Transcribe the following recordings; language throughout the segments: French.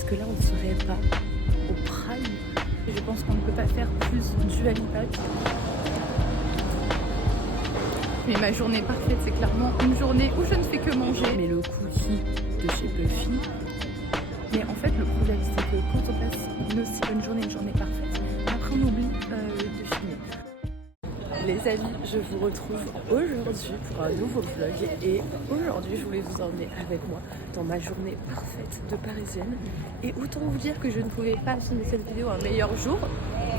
Est-ce que là on ne serait pas au prime? Je pense qu'on ne peut pas faire plus du Halifax. Mais ma journée parfaite, c'est clairement une journée où je ne fais que manger. Mais le cookie de chez Buffy. Mais en fait, le problème, c'est que quand on passe une aussi bonne journée, une journée parfaite, après on oublie de filmer. Les amis, je vous retrouve aujourd'hui pour un nouveau vlog et aujourd'hui je voulais vous emmener avec moi dans ma journée parfaite de parisienne et autant vous dire que je ne pouvais pas filmer cette vidéo un meilleur jour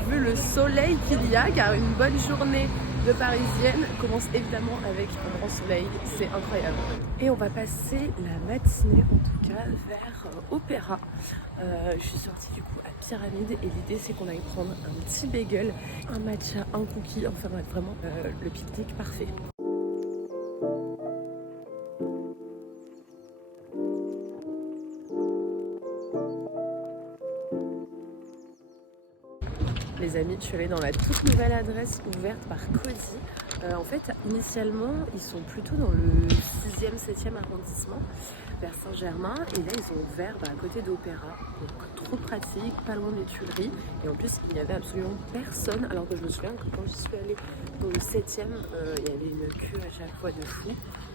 vu le soleil qu'il y a car une bonne journée de parisienne commence évidemment avec un grand soleil, c'est incroyable. Et on va passer la matinée en tout cas vers Opéra. Je suis sortie du coup à Pyramide et l'idée c'est qu'on aille prendre un petit bagel, un matcha, un cookie, enfin bref, vraiment le pique-nique parfait. Les amis, je suis allée dans la toute nouvelle adresse ouverte par Cozy. En fait, initialement, ils sont plutôt dans le 6e, 7e arrondissement, vers Saint-Germain. Et là, ils ont ouvert à côté d'Opéra. Donc, trop pratique, pas loin des Tuileries. Et en plus, il n'y avait absolument personne. Alors que je me souviens que quand j'y suis allée dans le 7e, il y avait une queue à chaque fois de fou.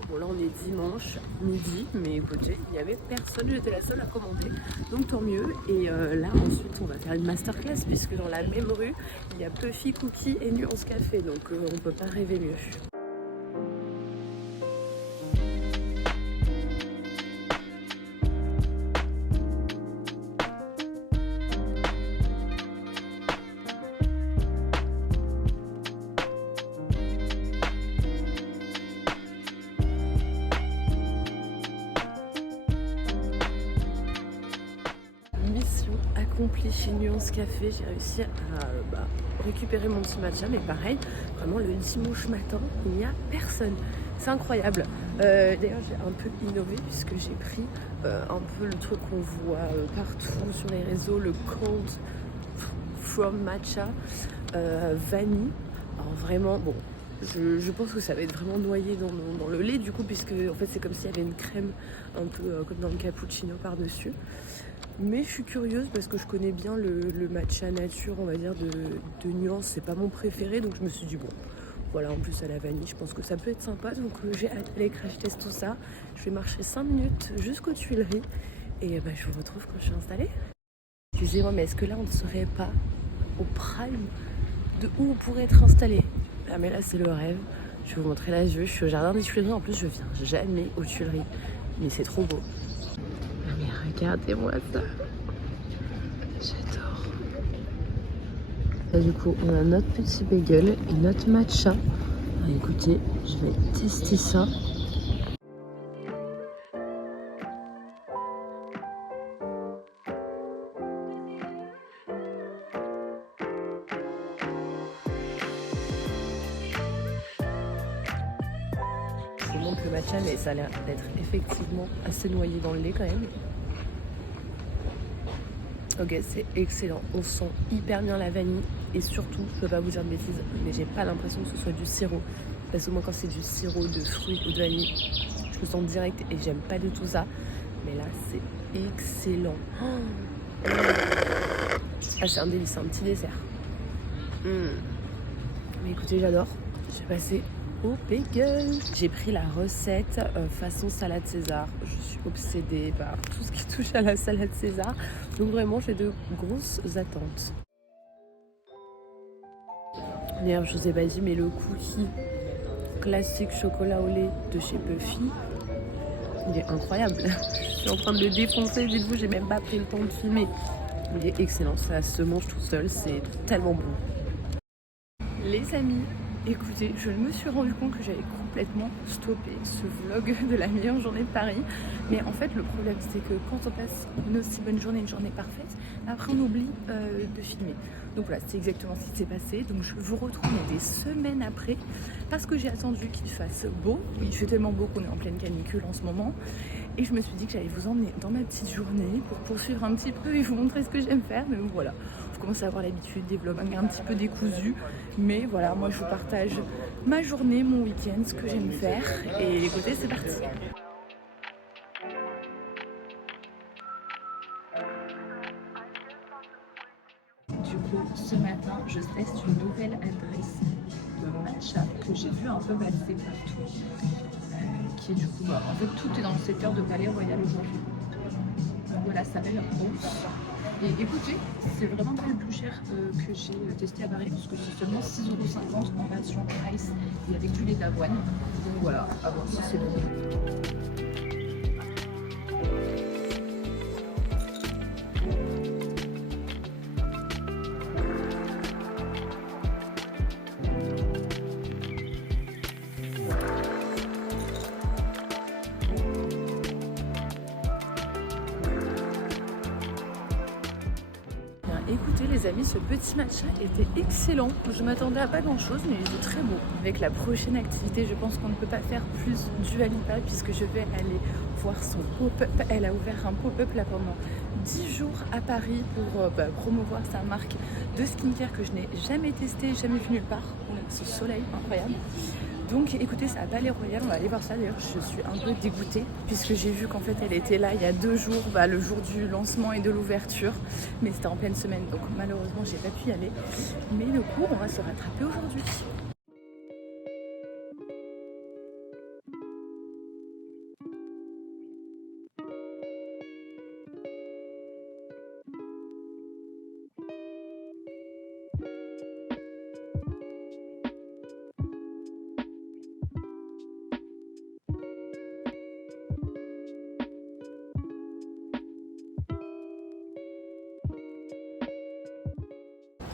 Bon, là, on est dimanche, midi, mais écoutez, il n'y avait personne. J'étais la seule à commander. Donc, tant mieux. Et là, ensuite, on va faire une masterclass, puisque dans la même rue, il y a Puffy Cookie et Nuance Café. Donc, on peut pas rêver mieux. Accompli chez Nuance Café, j'ai réussi à récupérer mon petit matcha, mais pareil, vraiment le dimanche matin, il n'y a personne. C'est incroyable. D'ailleurs, j'ai un peu innové puisque j'ai pris un peu le truc qu'on voit partout sur les réseaux, le cold from matcha vanille. Alors vraiment, bon, je pense que ça va être vraiment noyé dans le lait du coup, puisque en fait c'est comme s'il y avait une crème un peu comme dans le cappuccino par-dessus. Mais je suis curieuse parce que je connais bien le matcha nature, on va dire, de Nuance. C'est pas mon préféré, donc je me suis dit bon, voilà, en plus à la vanille, je pense que ça peut être sympa. Donc j'ai hâte d'aller crash test tout ça. Je vais marcher 5 minutes jusqu'aux Tuileries et je vous retrouve quand je suis installée. Excusez-moi, mais est-ce que là on ne serait pas au prime de où on pourrait être installé? Ah mais là c'est le rêve. Je vais vous montrer la vue. Je suis au jardin des Tuileries. En plus, je viens jamais aux Tuileries, mais c'est trop beau. Mais regardez-moi ça. J'adore. Et du coup, on a notre petit bagel et notre matcha. Alors, écoutez, je vais tester ça. Je vous montre le matcha, mais ça a l'air d'être effectivement assez noyé dans le lait quand même. Ok, c'est excellent. On sent hyper bien la vanille et surtout, je peux pas vous dire de bêtises, mais j'ai pas l'impression que ce soit du sirop. Parce que moi, quand c'est du sirop de fruits ou de vanille, je me sens direct et j'aime pas du tout ça. Mais là, c'est excellent. Oh, ah, c'est un délice, un petit dessert. Mais écoutez, j'adore. J'ai passé au bagel. J'ai pris la recette façon salade César. Je suis obsédée par tout ce qui touche à la salade César. Donc vraiment, j'ai de grosses attentes. D'ailleurs, je vous ai pas dit, mais le cookie classique chocolat au lait de chez Buffy, il est incroyable. Je suis en train de le défoncer, dites-vous, j'ai même pas pris le temps de filmer. Il est excellent, ça se mange tout seul, c'est tellement bon. Les amis, écoutez, je me suis rendu compte que j'avais complètement stoppé ce vlog de la meilleure journée de Paris. Mais en fait, le problème, c'est que quand on passe une aussi bonne journée, une journée parfaite, après on oublie de filmer. Donc voilà, c'est exactement ce qui s'est passé. Donc je vous retrouve des semaines après parce que j'ai attendu qu'il fasse beau. Il fait tellement beau qu'on est en pleine canicule en ce moment. Et je me suis dit que j'allais vous emmener dans ma petite journée pour poursuivre un petit peu et vous montrer ce que j'aime faire. Mais bon, voilà, vous commencez à avoir l'habitude des vlogs un petit peu décousus. Mais voilà, moi je vous partage ma journée, mon week-end, ce que j'aime faire. Et les côtés, c'est parti. du coup, ce matin, je teste une nouvelle adresse de matcha que j'ai vu un peu passer partout. Qui est du coup, en fait, tout est dans le secteur de Palais Royal aujourd'hui. Voilà, ça s'appelle Rose. Et écoutez, c'est vraiment pas le plus cher que j'ai testé à Paris, parce que c'est seulement 6,50 € en version ice et avec du lait d'avoine. Donc voilà, à voir si c'est bon. Écoutez les amis, ce petit matcha était excellent. Je m'attendais à pas grand chose, mais il était très beau. Avec la prochaine activité, je pense qu'on ne peut pas faire plus Dua Lipa puisque je vais aller voir son pop-up. Elle a ouvert un pop-up là pendant 10 jours à Paris pour promouvoir sa marque de skincare que je n'ai jamais testé, jamais vu nulle part. Ce soleil incroyable. Donc écoutez, c'est à Palais Royal, on va aller voir ça. D'ailleurs je suis un peu dégoûtée puisque j'ai vu qu'en fait elle était là il y a 2 jours, le jour du lancement et de l'ouverture, mais c'était en pleine semaine donc malheureusement j'ai pas pu y aller, mais le coup on va se rattraper aujourd'hui.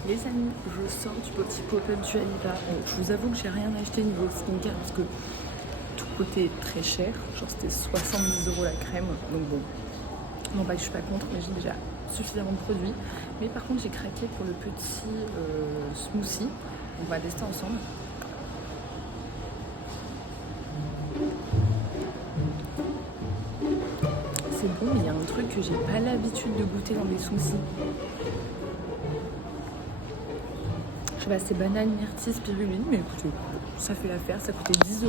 Les amis, je sors du petit pop-up Dua Lipa. Bon, je vous avoue que j'ai rien acheté niveau skincare parce que tout coûtait très cher. Genre c'était 70 € la crème. Donc bon, non pas que je suis pas contre, mais j'ai déjà suffisamment de produits. Mais par contre j'ai craqué pour le petit smoothie. On va tester ensemble. C'est bon, mais il y a un truc que j'ai pas l'habitude de goûter dans des smoothies. Je sais pas, c'est banane, myrtille, spiruline, mais écoutez, ça fait l'affaire, ça coûtait 10 €.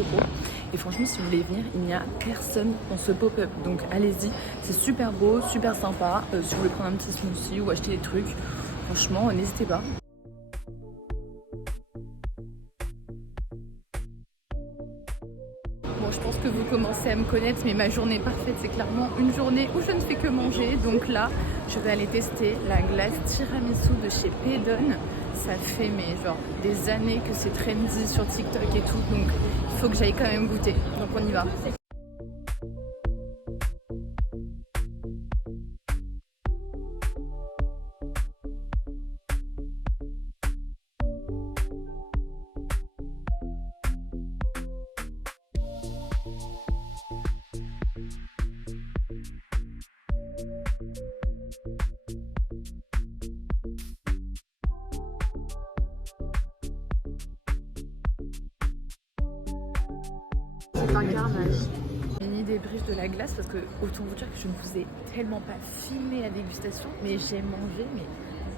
Et franchement, si vous voulez venir, il n'y a personne dans ce pop-up. Donc allez-y, c'est super beau, super sympa. Si vous voulez prendre un petit smoothie ou acheter des trucs, franchement, n'hésitez pas. Bon, je pense que vous commencez à me connaître, mais ma journée parfaite, c'est clairement une journée où je ne fais que manger. Donc là, je vais aller tester la glace tiramisu de chez Pedone. Ça fait genre des années que c'est trendy sur TikTok et tout, donc il faut que j'aille quand même goûter. Donc on y va. C'est un carnage. J'ai mis des briches de la glace parce que autant vous dire que je ne vous ai tellement pas filmé la dégustation, mais j'ai mangé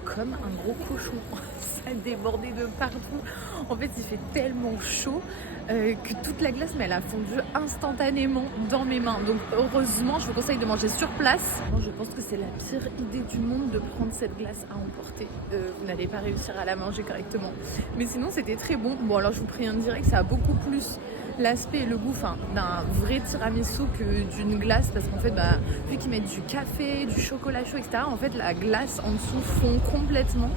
comme un gros cochon. Ça débordait de partout. En fait, il fait tellement chaud que toute la glace, mais elle a fondu instantanément dans mes mains. Donc heureusement, je vous conseille de manger sur place. Moi, je pense que c'est la pire idée du monde de prendre cette glace à emporter. Vous n'allez pas réussir à la manger correctement. Mais sinon, c'était très bon. Bon, alors je vous préviens direct, ça a beaucoup plus l'aspect et le goût d'un vrai tiramisu que d'une glace, parce qu'en fait vu qu'ils mettent du café, du chocolat chaud, etc., en fait la glace en dessous fond complètement,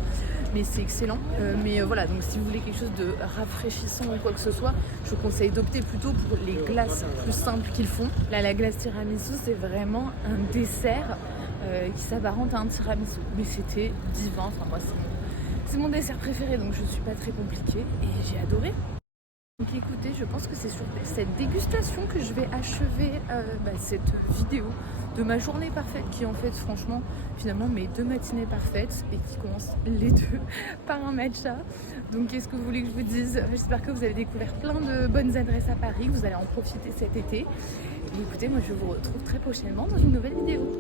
mais c'est excellent. Mais voilà, donc si vous voulez quelque chose de rafraîchissant ou quoi que ce soit, je vous conseille d'opter plutôt pour les glaces plus simples qu'ils font. Là, la glace tiramisu, c'est vraiment un dessert qui s'apparente à un tiramisu, mais c'était divin. Enfin moi c'est mon dessert préféré, donc je suis pas très compliquée et j'ai adoré. Donc écoutez, je pense que c'est sur cette dégustation que je vais achever cette vidéo de ma journée parfaite, qui en fait franchement finalement mes 2 matinées parfaites et qui commencent les 2 par un matcha. Donc qu'est-ce que vous voulez que je vous dise? J'espère que vous avez découvert plein de bonnes adresses à Paris, que vous allez en profiter cet été. Et écoutez, moi je vous retrouve très prochainement dans une nouvelle vidéo.